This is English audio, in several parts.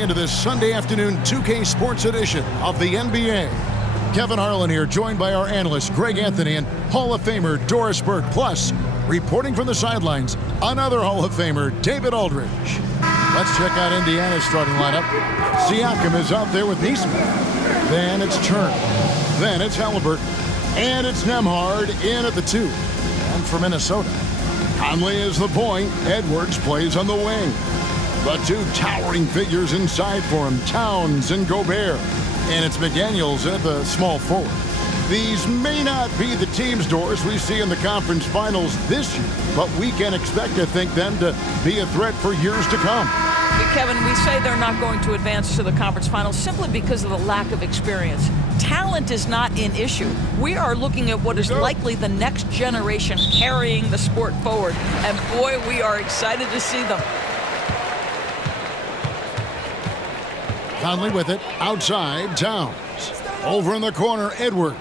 Into this Sunday afternoon 2K Sports edition of the NBA. Kevin Harlan here, joined by our analyst Greg Anthony and Hall of Famer Doris Burke. Plus, reporting from the sidelines, another Hall of Famer, David Aldridge. Let's check out Indiana's starting lineup. Siakam is out there with Nesmith. Then it's Turner. Then it's Halliburton. And it's Nembhard in at the 2. And for Minnesota, Conley is the point. Edwards plays on the wing. The two towering figures inside for him, Towns and Gobert. And it's McDaniels at the small forward. These may not be the teams, Doris, we see in the conference finals this year, but we can expect, I think, them to be a threat for years to come. Kevin, we say they're not going to advance to the conference finals simply because of the lack of experience. Talent is not an issue. We are looking at what is likely the next generation carrying the sport forward. And boy, we are excited to see them. Conley with it, outside, Towns. Over in the corner, Edwards.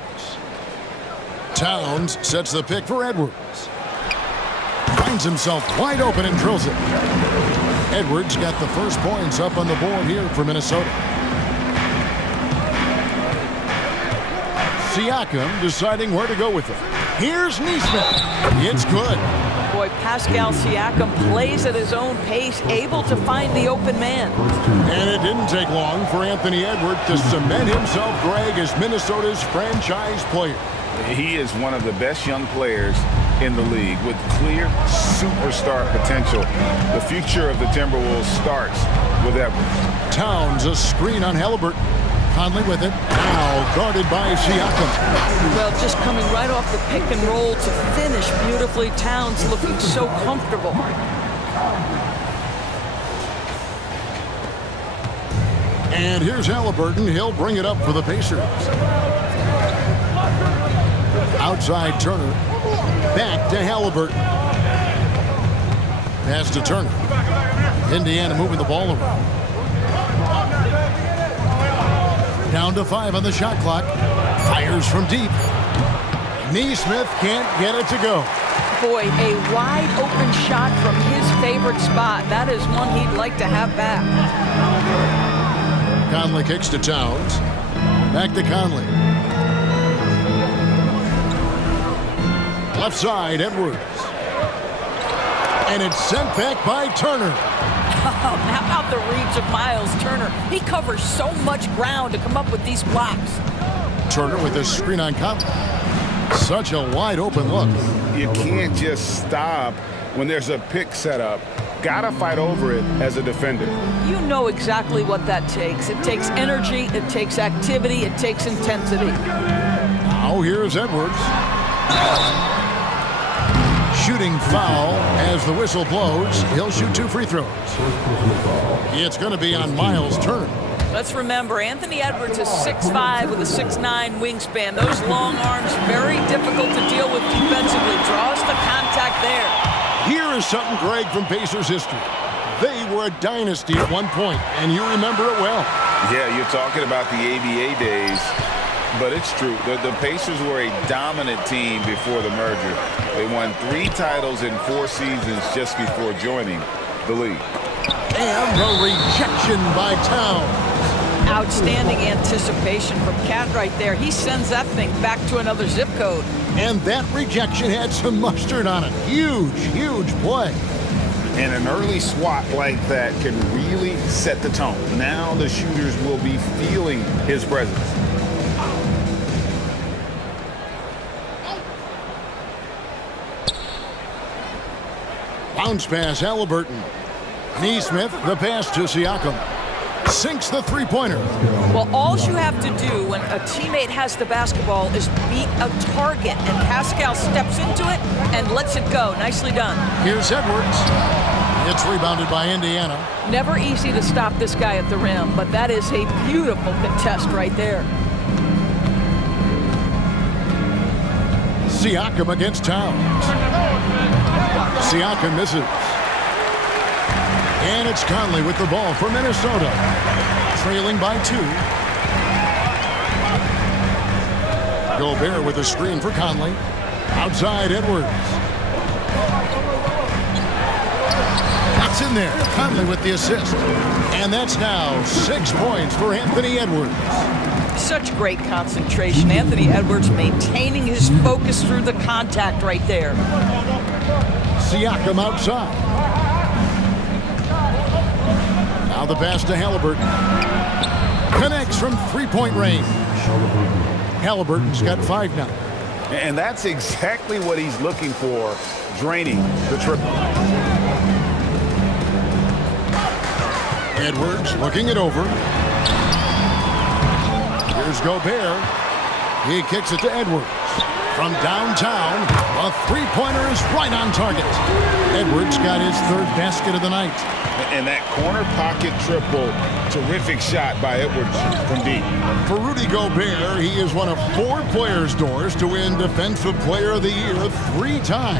Towns sets the pick for Edwards. Finds himself wide open and drills it. Edwards got the first points up on the board here for Minnesota. Siakam deciding where to go with it. Here's Nesmith. It's good. Boy, Pascal Siakam plays at his own pace, able to find the open man. And it didn't take long for Anthony Edwards to cement himself, Greg, as Minnesota's franchise player. He is one of the best young players in the league with clear superstar potential. The future of the Timberwolves starts with Edwards. Towns, a screen on Halliburton. Conley with it, now guarded by Siakam. Well, just coming right off the pick and roll to finish beautifully. Towns looking so comfortable. And here's Halliburton. He'll bring it up for the Pacers. Outside Turner. Back to Halliburton. Pass to Turner. Indiana moving the ball around. Down to 5 on the shot clock. Fires from deep. Nesmith can't get it to go. Boy, a wide open shot from his favorite spot. That is one he'd like to have back. Conley kicks to Towns. Back to Conley. Left side, Edwards. And it's sent back by Turner. How about the reach of Miles Turner? He covers so much ground to come up with these blocks. Turner with a screen on Conley. Such a wide open look. You can't just stop when there's a pick set up. Gotta fight over it as a defender. You know exactly what that takes. It takes energy, it takes activity, it takes intensity. Now here's Edwards. Shooting foul as the whistle blows. He'll shoot 2 free throws. It's going to be on Miles Turner. Let's remember, Anthony Edwards is 6'5" with a 6'9" wingspan. Those long arms, very difficult to deal with defensively. Draws the contact there. Here is something, Greg, from Pacers history. They were a dynasty at one point, and you remember it well. Yeah, you're talking about the ABA days. But it's true. The Pacers were a dominant team before the merger. They won 3 titles in 4 seasons just before joining the league. And the rejection by Towns. Outstanding anticipation from Cat right there. He sends that thing back to another zip code. And that rejection had some mustard on it. Huge, huge play. And an early swat like that can really set the tone. Now the shooters will be feeling his presence. Bounce pass, Halliburton. Nesmith, the pass to Siakam. Sinks the three-pointer. Well, all you have to do when a teammate has the basketball is beat a target, and Pascal steps into it and lets it go. Nicely done. Here's Edwards. It's rebounded by Indiana. Never easy to stop this guy at the rim, but that is a beautiful contest right there. Siakam against Towns. Siakam misses. And it's Conley with the ball for Minnesota. Trailing by 2. Gobert with a screen for Conley. Outside Edwards. It's in there. Conley with the assist. And that's now 6 points for Anthony Edwards. Such great concentration. Anthony Edwards maintaining his focus through the contact right there. Siakam outside. Now the pass to Halliburton. Connects from three-point range. Halliburton's got 5 now. And that's exactly what he's looking for, draining the triple. Edwards looking it over. Here's Gobert. He kicks it to Edwards. From downtown, a three-pointer is right on target. Edwards got his 3rd basket of the night. And that corner pocket triple, terrific shot by Edwards from deep. For Rudy Gobert, he is one of 4 players, Doris, to win Defensive Player of the Year 3 times.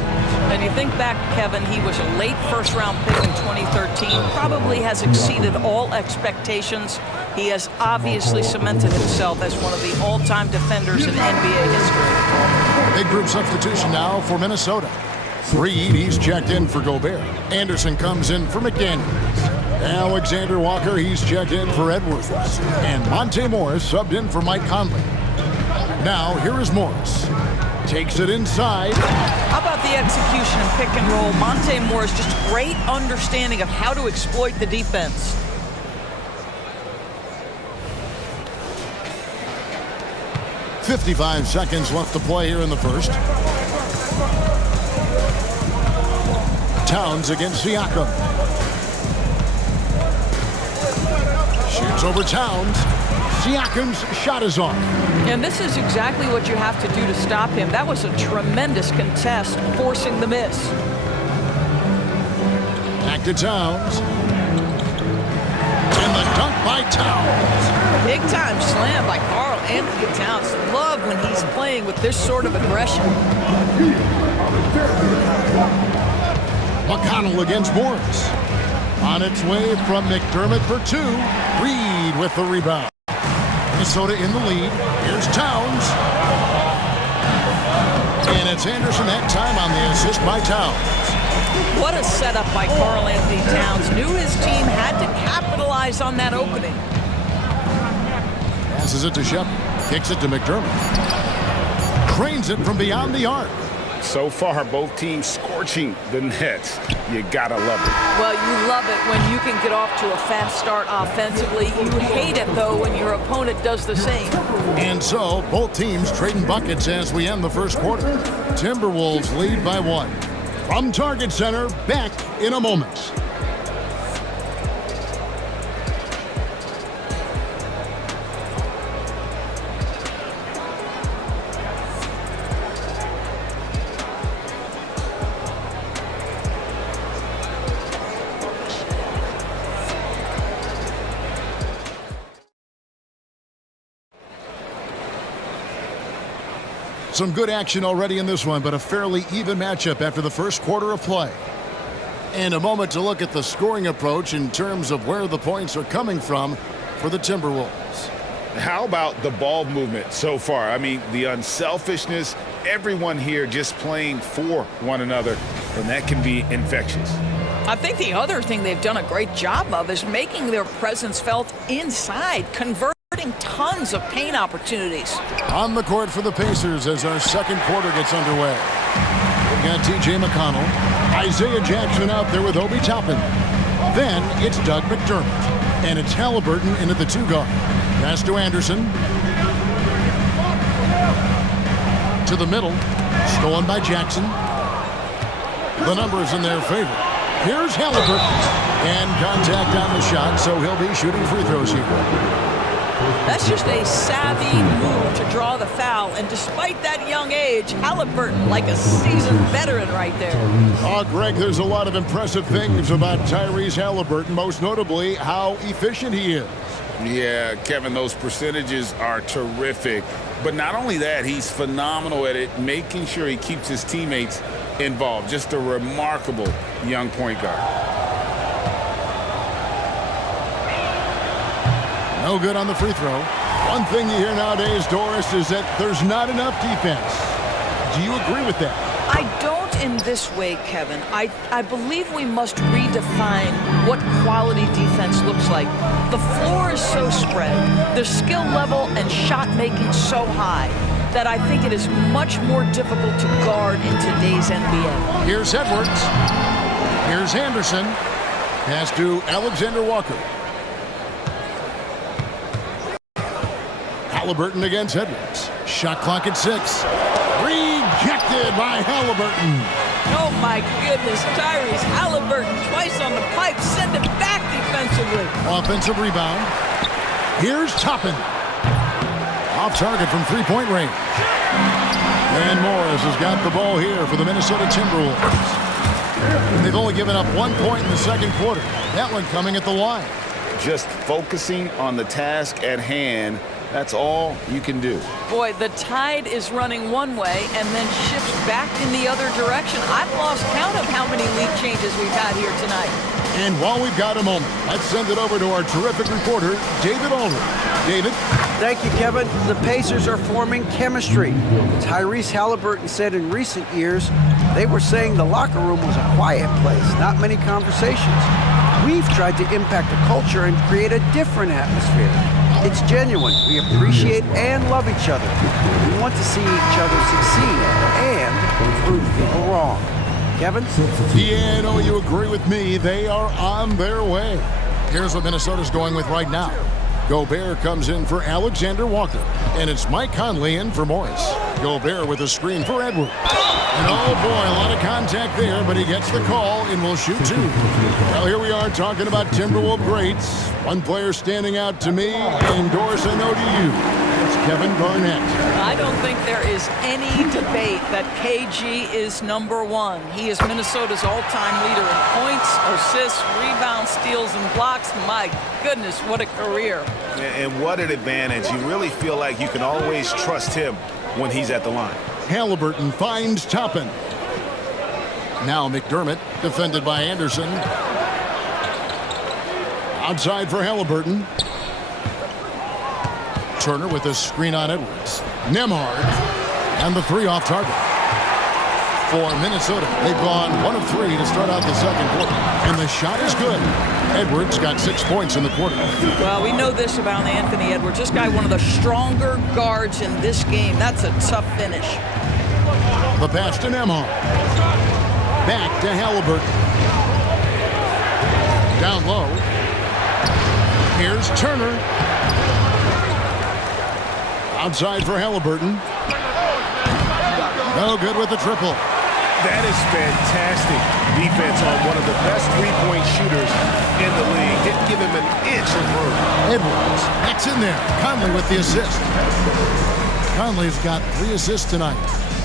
And you think back, Kevin, he was a late first-round pick in 2013, probably has exceeded all expectations. He has obviously cemented himself as one of the all-time defenders in NBA history. Big group substitution now for Minnesota. Reed, he's checked in for Gobert. Anderson comes in for McDaniels. Alexander Walker, he's checked in for Edwards. And Monte Morris subbed in for Mike Conley. Now, here is Morris. Takes it inside. How about the execution and pick and roll? Monte Morris, just great understanding of how to exploit the defense. .55 seconds left to play here in the first. Towns against Siakam. Shoots over Towns. Siakam's shot is off. And this is exactly what you have to do to stop him. That was a tremendous contest, forcing the miss. Back to Towns. And the dunk by Towns. Big time slam by Karl Anthony Towns. Love when he's playing with this sort of aggression. McConnell against Morris. On its way from McDermott for 2. Reed with the rebound. Minnesota in the lead. Here's Towns. And it's Anderson that time on the assist by Towns. What a setup by Karl Anthony Towns. Knew his team had to capitalize on that opening. Passes it to Shepard. Kicks it to McDermott. Cranes it from beyond the arc. So far, both teams scorching the nets. You gotta love it. Well, you love it when you can get off to a fast start offensively. You hate it, though, when your opponent does the same. And so, both teams trading buckets as we end the first quarter. Timberwolves lead by 1. From Target Center, back in a moment. Some good action already in this one, but a fairly even matchup after the first quarter of play. And a moment to look at the scoring approach in terms of where the points are coming from for the Timberwolves. How about the ball movement so far? I mean, the unselfishness, everyone here just playing for one another, and that can be infectious. I think the other thing they've done a great job of is making their presence felt inside, converting tons of paint opportunities. On the court for the Pacers as our second quarter gets underway. We've got T.J. McConnell, Isaiah Jackson out there with Obi Toppin. Then it's Doug McDermott, and it's Halliburton into the 2-guard. Pass to Anderson. To the middle, stolen by Jackson. The numbers in their favor. Here's Halliburton, and contact on the shot, so he'll be shooting free throws here. That's just a savvy move to draw the foul, and despite that young age, Halliburton like a seasoned veteran right there. Oh, Greg, there's a lot of impressive things about Tyrese Halliburton, most notably how efficient he is. Yeah, Kevin, those percentages are terrific. But not only that, he's phenomenal at it, making sure he keeps his teammates involved. Just a remarkable young point guard. No good on the free throw. One thing you hear nowadays, Doris, is that there's not enough defense. Do you agree with that? I don't in this way, Kevin. I believe we must redefine what quality defense looks like. The floor is so spread, the skill level and shot making so high that I think it is much more difficult to guard in today's NBA. Here's Edwards. Here's Anderson. Pass to Alexander Walker. Halliburton against Edwards. Shot clock at 6. Rejected by Halliburton. Oh my goodness, Tyrese Halliburton twice on the pipe. Send it back defensively. Offensive rebound. Here's Toppin. Off target from three-point range. And Morris has got the ball here for the Minnesota Timberwolves. They've only given up 1 point in the second quarter. That one coming at the line. Just focusing on the task at hand. That's all you can do. Boy, the tide is running one way and then shifts back in the other direction. I've lost count of how many lead changes we've had here tonight. And while we've got a moment, let's send it over to our terrific reporter, David Aldridge. David? Thank you, Kevin. The Pacers are forming chemistry. Tyrese Halliburton said in recent years they were saying the locker room was a quiet place, not many conversations. We've tried to impact the culture and create a different atmosphere. It's genuine. We appreciate and love each other. We want to see each other succeed and prove people wrong. Kevin? Yeah, I know you agree with me. They are on their way. Here's what Minnesota's going with right now. Gobert comes in for Alexander Walker. And it's Mike Conley in for Morris. Gobert with a screen for Edwards. And oh boy, a lot of contact there, but he gets the call and will shoot 2. Well, here we are talking about Timberwolves greats. One player standing out to me, and Doris, I know to you. It's Kevin Garnett. I don't think there is any debate that KG is #1. He is Minnesota's all-time leader in points, assists, rebounds, steals, and blocks. My goodness, what a career. And what an advantage. You really feel like you can always trust him when he's at the line. Halliburton finds Toppin. Now McDermott, defended by Anderson. Outside for Halliburton. Turner with a screen on Edwards. Nembhard, and the 3 off target. For Minnesota, they've gone 1 of 3 to start out the second quarter. And the shot is good. Edwards got 6 points in the quarter. Well, we know this about Anthony Edwards. This guy, one of the stronger guards in this game. That's a tough finish. The pass to Nembhard. Back to Halliburton. Down low. Here's Turner. Outside for Halliburton. No good with the triple. That is fantastic defense on one of the best three-point shooters in the league. Didn't give him an inch of room. Edwards, that's in there. Conley with the assist. Conley's got 3 assists tonight.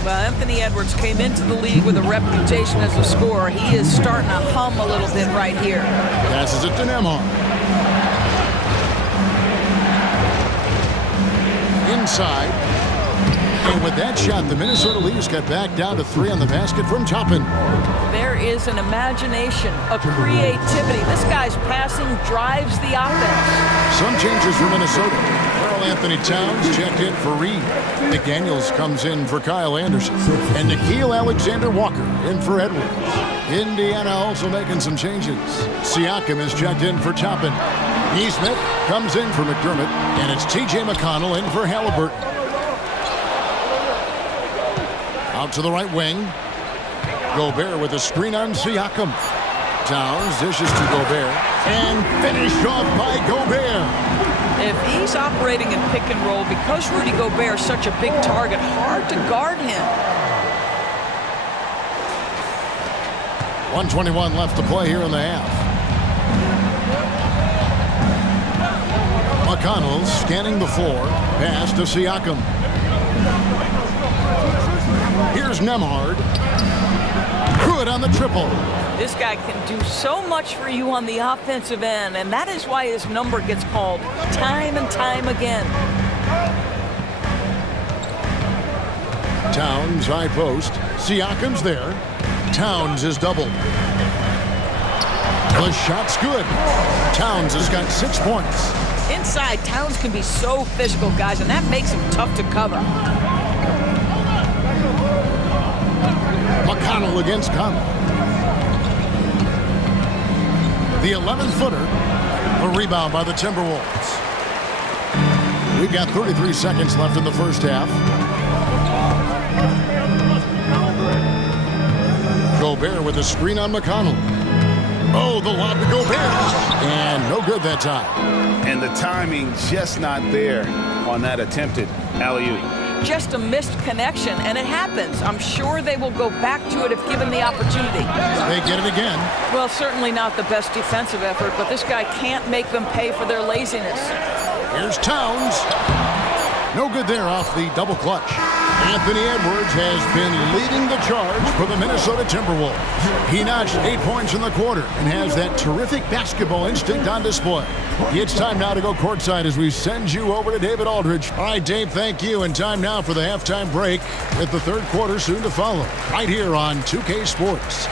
Well, Anthony Edwards came into the league with a reputation as a scorer. He is starting to hum a little bit right here. Passes it to Nembhard. Inside. And with that shot, the Minnesota Leafs got back down to 3 on the basket from Toppin. There is an imagination, a creativity. This guy's passing drives the offense. Some changes for Minnesota. Karl-Anthony Towns checked in for Reed. McDaniels comes in for Kyle Anderson. And Nickeil Alexander-Walker in for Edwards. Indiana also making some changes. Siakam is checked in for Toppin. Neesmith comes in for McDermott. And it's T.J. McConnell in for Halliburton. Out to the right wing. Gobert with a screen on Siakam. Towns dishes to Gobert. And finished off by Gobert. If he's operating in pick and roll, because Rudy Gobert is such a big target, hard to guard him. 1:21 left to play here in the half. McConnell scanning the floor. Pass to Siakam. Here's Nembhard. Good on the triple. This guy can do so much for you on the offensive end, and that is why his number gets called time and time again. Towns high post. Siakam's there. Towns is doubled. The shot's good. Towns has got 6 points. Inside, Towns can be so physical, guys, and that makes him tough to cover. McConnell against Conley. The 11-footer. A rebound by the Timberwolves. We've got 33 seconds left in the first half. Gobert with a screen on McConnell. Oh, the lob to Gobert. And no good that time. And the timing just not there on that attempted alley-oop. Just a missed connection, and it happens. I'm sure they will go back to it if given the opportunity. They get it again. Well, certainly not the best defensive effort, but this guy can't make them pay for their laziness. Here's Towns. No good there off the double clutch. Anthony Edwards has been leading the charge for the Minnesota Timberwolves. He notched 8 points in the quarter and has that terrific basketball instinct on display. It's time now to go courtside as we send you over to David Aldridge. All right, Dave, thank you. And time now for the halftime break with the third quarter soon to follow. Right here on 2K Sports.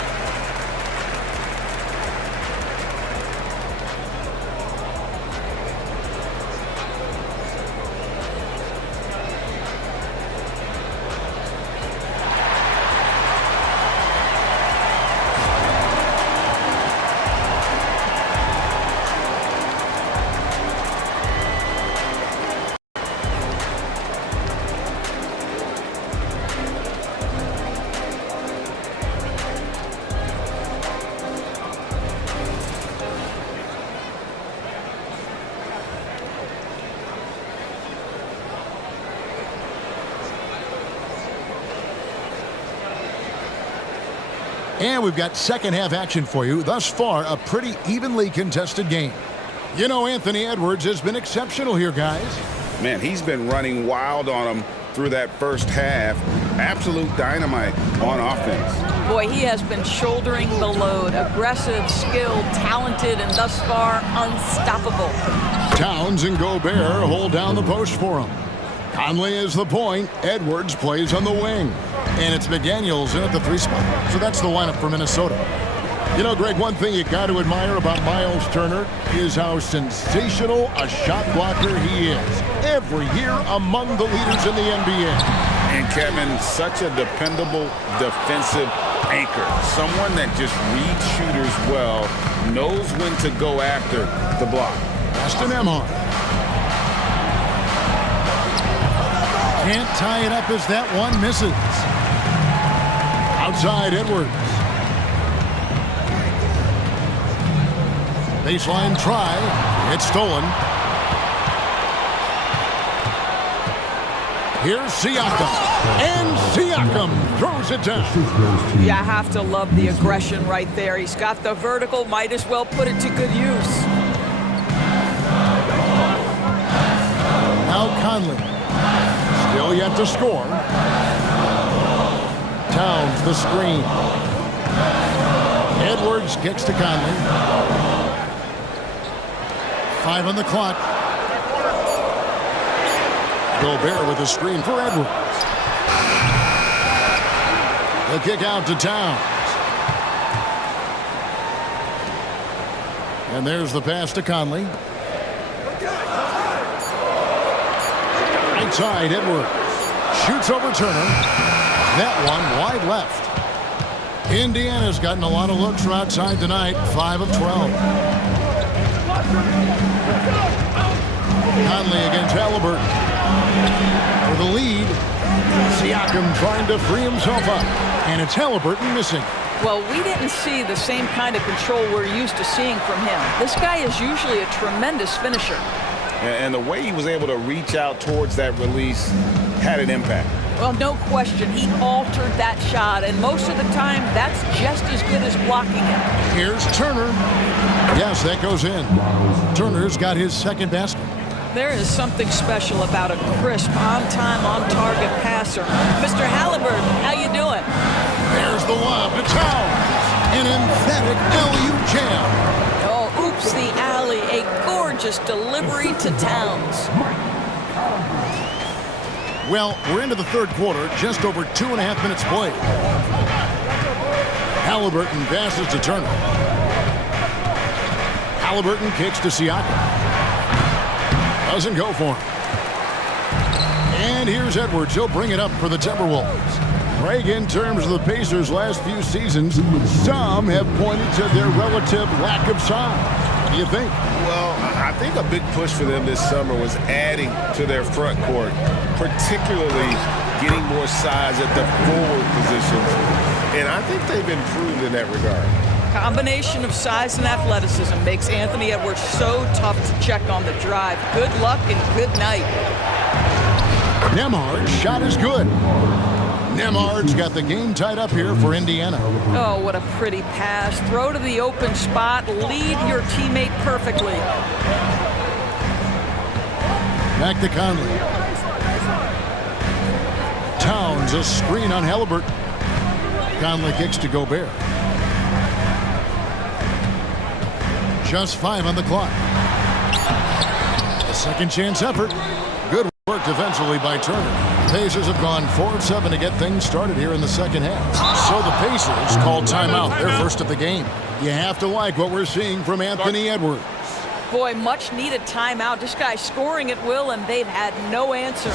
And we've got second half action for you. Thus far, a pretty evenly contested game. You know, Anthony Edwards has been exceptional here, guys. Man, he's been running wild on them through that first half. Absolute dynamite on offense. Boy, he has been shouldering the load. Aggressive, skilled, talented, and thus far unstoppable. Towns and Gobert hold down the post for him. Conley is the point. Edwards plays on the wing. And it's McDaniels in at the 3 spot. So that's the lineup for Minnesota. You know, Greg, one thing you got to admire about Miles Turner is how sensational a shot blocker he is. Every year among the leaders in the NBA. And Kevin, such a dependable defensive anchor. Someone that just reads shooters well, knows when to go after the block. Aston Emhart. Can't tie it up as that one misses. Outside Edwards. Baseline try. It's stolen. Here's Siakam. And Siakam throws it down. Yeah, I have to love the aggression right there. He's got the vertical, might as well put it to good use. Now Conley. Still yet to score. Towns the screen. Edwards kicks to Conley. 5 on the clock. Gobert with a screen for Edwards. The kick out to Towns. And there's the pass to Conley. Right side, Edwards. Shoots over Turner. That one wide left. Indiana's gotten a lot of looks from outside tonight. 5 of 12. Conley against Halliburton. For the lead. Siakam trying to free himself up. And it's Halliburton missing. Well, we didn't see the same kind of control we're used to seeing from him. This guy is usually a tremendous finisher. And the way he was able to reach out towards that release had an impact. Well, no question. He altered that shot, and most of the time, that's just as good as blocking it. Here's Turner. Yes, that goes in. Turner's got his second basket. There is something special about a crisp, on-time, on-target passer. Mr. Halliburton, how you doing? There's the lob to Towns. An emphatic LU jam. Oh, oops, the alley. A gorgeous delivery to Towns. Well, we're into the third quarter, just over 2.5 minutes played. Halliburton passes to Turner. Halliburton kicks to Siakam. Doesn't go for him. And here's Edwards. He'll bring it up for the Timberwolves. Craig, in terms of the Pacers' last few seasons, some have pointed to their relative lack of size. What do you think? Well, I think a big push for them this summer was adding to their front court, particularly getting more size at the forward positions. And I think they've improved in that regard. Combination of size and athleticism makes Anthony Edwards so tough to check on the drive. Good luck and good night. Nembhard's shot is good. Nembhard's got the game tied up here for Indiana. Oh, what a pretty pass. Throw to the open spot. Lead your teammate perfectly. Back to Conley. Towns, a screen on Halliburton. Conley kicks to Gobert. Just 5 on the clock. A second chance effort. Good work defensively by Turner. Pacers have gone 4 of 7 to get things started here in the second half. So the Pacers called timeout, their first of the game. You have to like what we're seeing from Anthony Edwards. Boy, much needed timeout. This guy's scoring at will, and they've had no answer.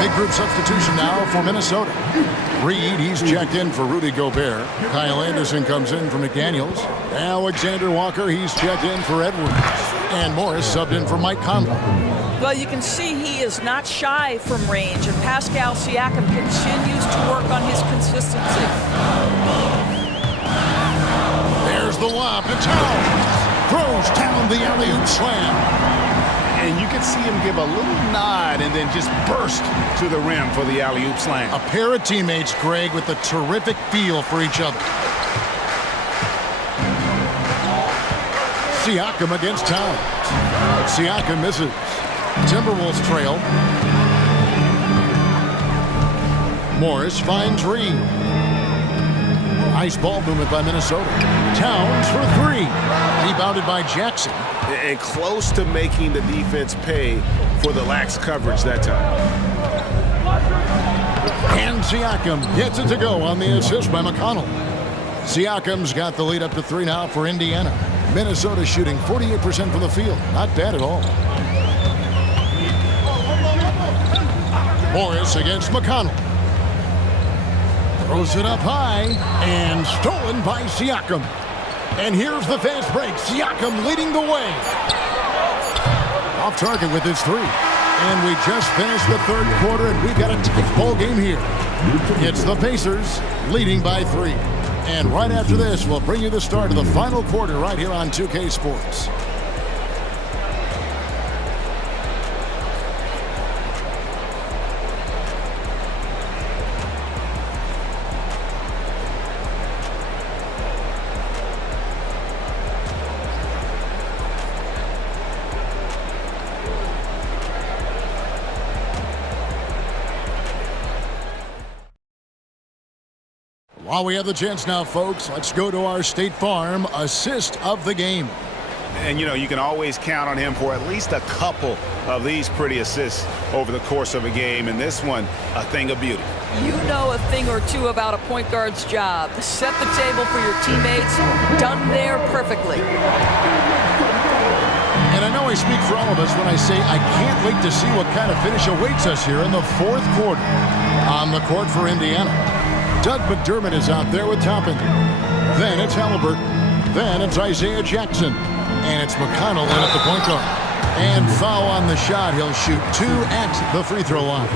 Big group substitution now for Minnesota. Reed, he's checked in for Rudy Gobert. Kyle Anderson comes in for McDaniels. Alexander Walker, he's checked in for Edwards. And Morris subbed in for Mike Conley. Well, you can see he is not shy from range, and Pascal Siakam continues to work on his consistency. There's the lob to Towns. Throws down the alley-oop slam. And you can see him give a little nod and then just burst to the rim for the alley-oop slam. A pair of teammates, Greg, with a terrific feel for each other. Siakam against Towns. Siakam misses. Timberwolves trail. Morris finds Reed. Nice ball movement by Minnesota. Towns for 3. Rebounded by Jackson. And close to making the defense pay for the lax coverage that time. And Siakam gets it to go on the assist by McConnell. Siakam's got the lead up to 3 now for Indiana. Minnesota shooting 48% from the field. Not bad at all. Morris against McConnell. Throws it up high and stolen by Siakam. And here's the fast break. Siakam leading the way. Off target with his 3. And we just finished the third quarter, and we've got a tight ball game here. It's the Pacers leading by 3. And right after this, we'll bring you the start of the final quarter right here on 2K Sports. While we have the chance now, folks, let's go to our State Farm assist of the game. And, you know, you can always count on him for at least a couple of these pretty assists over the course of a game. And this one, a thing of beauty. You know a thing or two about a point guard's job. Set the table for your teammates. Done there perfectly. And I know I speak for all of us when I say I can't wait to see what kind of finish awaits us here in the fourth quarter. On the court for Indiana, Doug McDermott is out there with Toppin. Then it's Halliburton. Then it's Isaiah Jackson. And it's McConnell in at the point guard. And foul on the shot. He'll shoot 2 at the free throw line.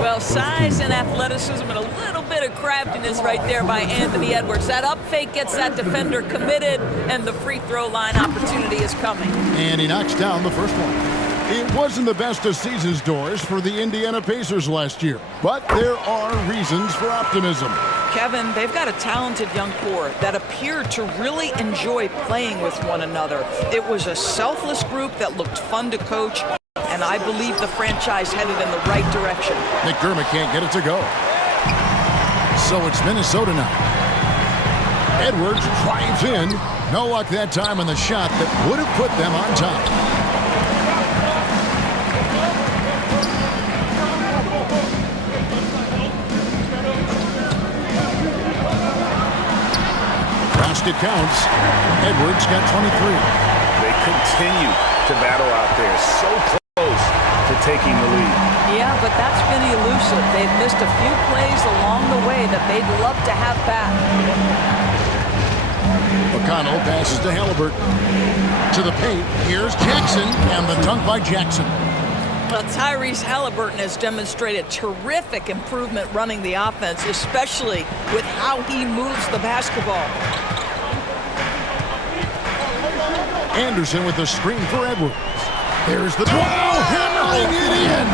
Well, size and athleticism and a little bit of craftiness right there by Anthony Edwards. That up fake gets that defender committed, and the free throw line opportunity is coming. And he knocks down the first one. It wasn't the best of seasons, Doris, for the Indiana Pacers last year. But there are reasons for optimism. Kevin, they've got a talented young core that appeared to really enjoy playing with one another. It was a selfless group that looked fun to coach, and I believe the franchise headed in the right direction. McDermott can't get it to go. So it's Minnesota now. Edwards drives in. No luck that time on the shot that would have put them on top. It counts. Edwards got 23. They continue to battle out there. So close to taking the lead. Yeah, but that's been elusive. They've missed a few plays along the way that they'd love to have back. McConnell passes to Halliburton. To the paint. Here's Jackson, and the dunk by Jackson. Well, Tyrese Halliburton has demonstrated terrific improvement running the offense, especially with how he moves the basketball. Anderson with the screen for Edwards. There's the hammering it in.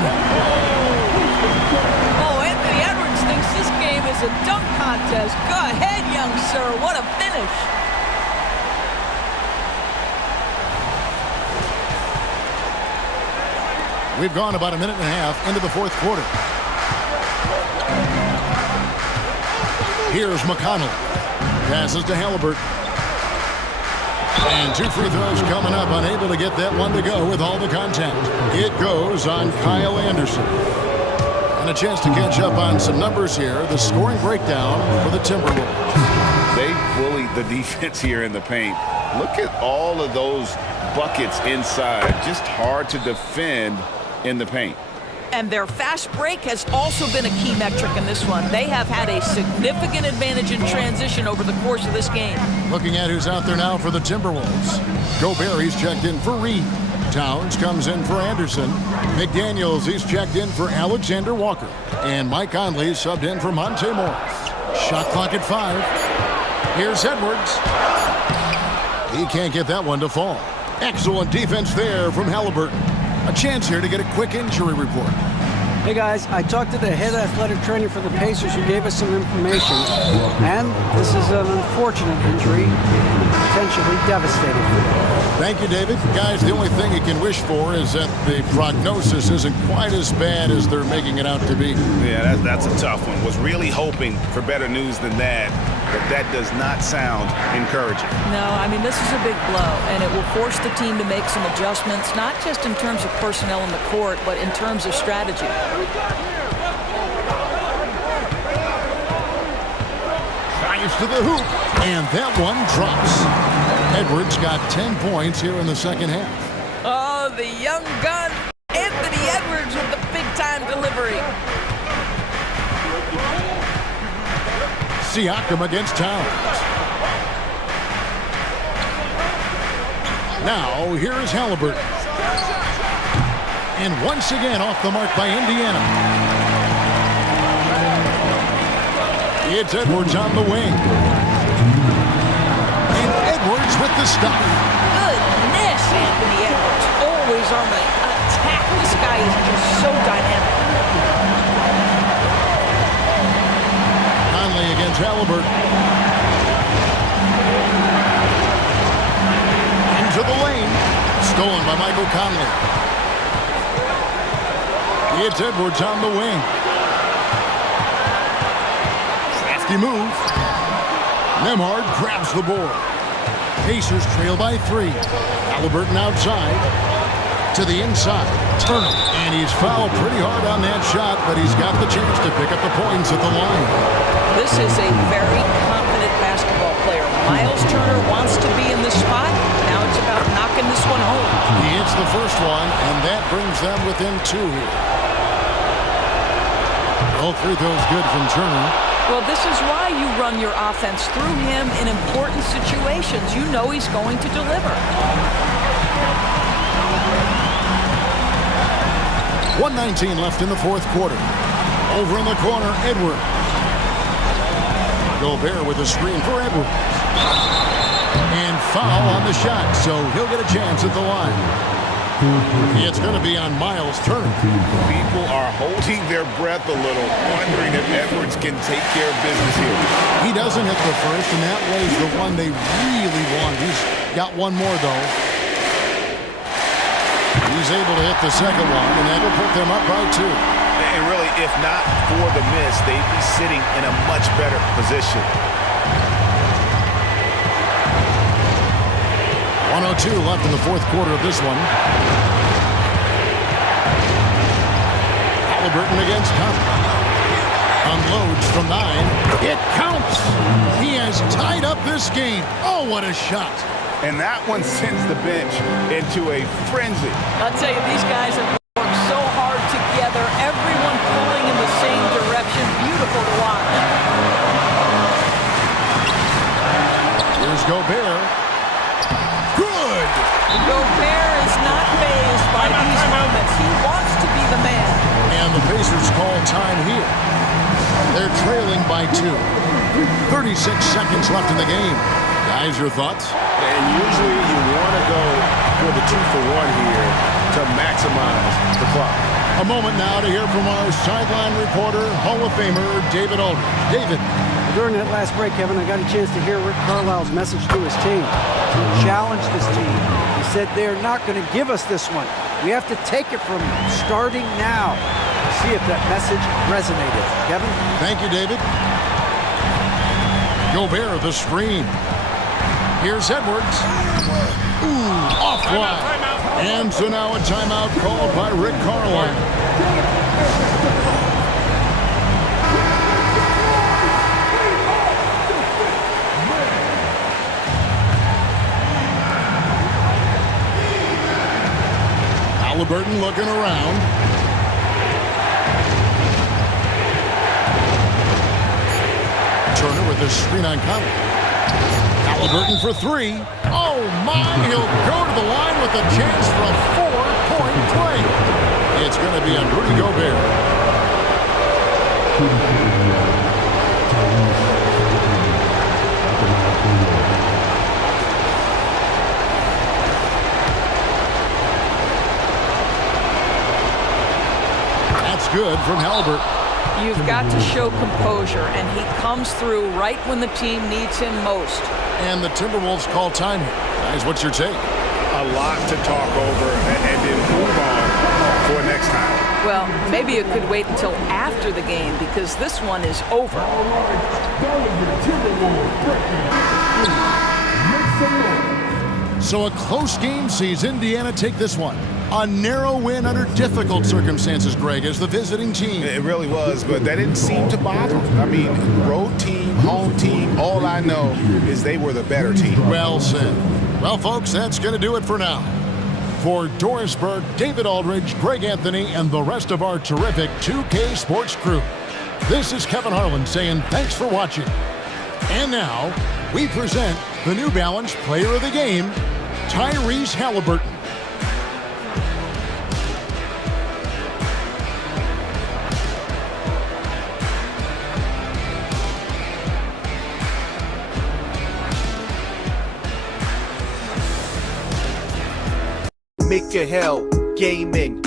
Oh, Anthony Edwards thinks this game is a dunk contest. Go ahead, young sir. What a finish. We've gone about a minute and a half into the fourth quarter. Here's McConnell. Passes to Halliburton. And 2 free throws coming up. Unable to get that one to go with all the contact. It goes on Kyle Anderson. And a chance to catch up on some numbers here. The scoring breakdown for the Timberwolves. They bullied the defense here in the paint. Look at all of those buckets inside. Just hard to defend in the paint. And their fast break has also been a key metric in this one. They have had a significant advantage in transition over the course of this game. Looking at who's out there now for the Timberwolves. Gobert, he's checked in for Reed. Towns comes in for Anderson. McDaniels, he's checked in for Alexander Walker. And Mike Conley subbed in for Monte Morris. Shot clock at 5. Here's Edwards. He can't get that one to fall. Excellent defense there from Halliburton. A chance here to get a quick injury report. Hey guys, I talked to the head athletic trainer for the Pacers who gave us some information. And this is an unfortunate injury, potentially devastating for them. Thank you, David. Guys, the only thing you can wish for is that the prognosis isn't quite as bad as they're making it out to be. Yeah, that's a tough one. Was really hoping for better news than that, but that does not sound encouraging. No, I mean, this is a big blow, and it will force the team to make some adjustments, not just in terms of personnel in the court, but in terms of strategy. Drives to the hoop, and that one drops. Edwards got 10 points here in the second half. Oh, the young gun, Anthony Edwards with the big-time delivery. Siakam against Towns. Now, here is Halliburton. And once again off the mark by Indiana. It's Edwards on the wing. And Edwards with the stop. Goodness, Anthony Edwards, always on the attack. This guy is just so dynamic. Conley against Halliburton. Into the lane. Stolen by Michael Conley. It's Edwards on the wing. Crafty move. Nembhard grabs the board. Pacers trail by 3. Halliburton outside. To the inside. Turner. And he's fouled pretty hard on that shot, but he's got the chance to pick up the points at the line. This is a very confident basketball player. Miles Turner wants to be in this spot. Now it's about knocking this one home. He hits the first one, and that brings them within 2 here. All 3 throws good from Turner. Well, this is why you run your offense through him in important situations. You know he's going to deliver. 1:19 left in the fourth quarter. Over in the corner, Edwards. Gobert with a screen for Edwards. And foul on the shot, so he'll get a chance at the line. It's going to be on Miles Turner. People are holding their breath a little, wondering if Edwards can take care of business here. He doesn't hit the first, and that was the one they really want. He's got one more, though. He's able to hit the second one, and that'll put them up by 2. And really, if not for the miss, they'd be sitting in a much better position. 1:02 left in the fourth quarter of this one. Halliburton against Conley. Unloads from 9. It counts. He has tied up this game. Oh, what a shot. And that one sends the bench into a frenzy. I'll tell you, these guys have worked so hard Gobert. Good! Gobert is not fazed by these moments. He wants to be the man. And the Pacers call time here. They're trailing by 2. 36 seconds left in the game. Guys, your thoughts? And usually you want to go for the 2-for-1 here to maximize the clock. A moment now to hear from our sideline reporter, Hall of Famer David Aldridge. David. During that last break, Kevin, I got a chance to hear Rick Carlisle's message to his team. He challenged his team. He said they're not going to give us this one. We have to take it from them, starting now. See if that message resonated. Kevin? Thank you, David. Gobert, the screen. Here's Edwards. Ooh, offline. And so now a timeout called by Rick Carlisle. Halliburton looking around. Turner with the screen on Conley. Halliburton for 3. Oh my, he'll go to the line with a chance for a 4-point play. It's going to be on Rudy Gobert. That's good from Halliburton. You've got to show composure, and he comes through right when the team needs him most. And the Timberwolves call time here. Guys, what's your take? A lot to talk over and then move on for next time. Well, maybe it could wait until after the game because this one is over. So a close game sees Indiana take this one. A narrow win under difficult circumstances, Greg, as the visiting team. It really was, but that didn't seem to bother them. I mean, road team, home team, all I know is they were the better team. Well said. Well, folks, that's going to do it for now. For Doris Burke, David Aldridge, Greg Anthony, and the rest of our terrific 2K Sports crew, this is Kevin Harlan saying thanks for watching. And now, we present the New Balance Player of the Game, Tyrese Halliburton. Make your hell gaming.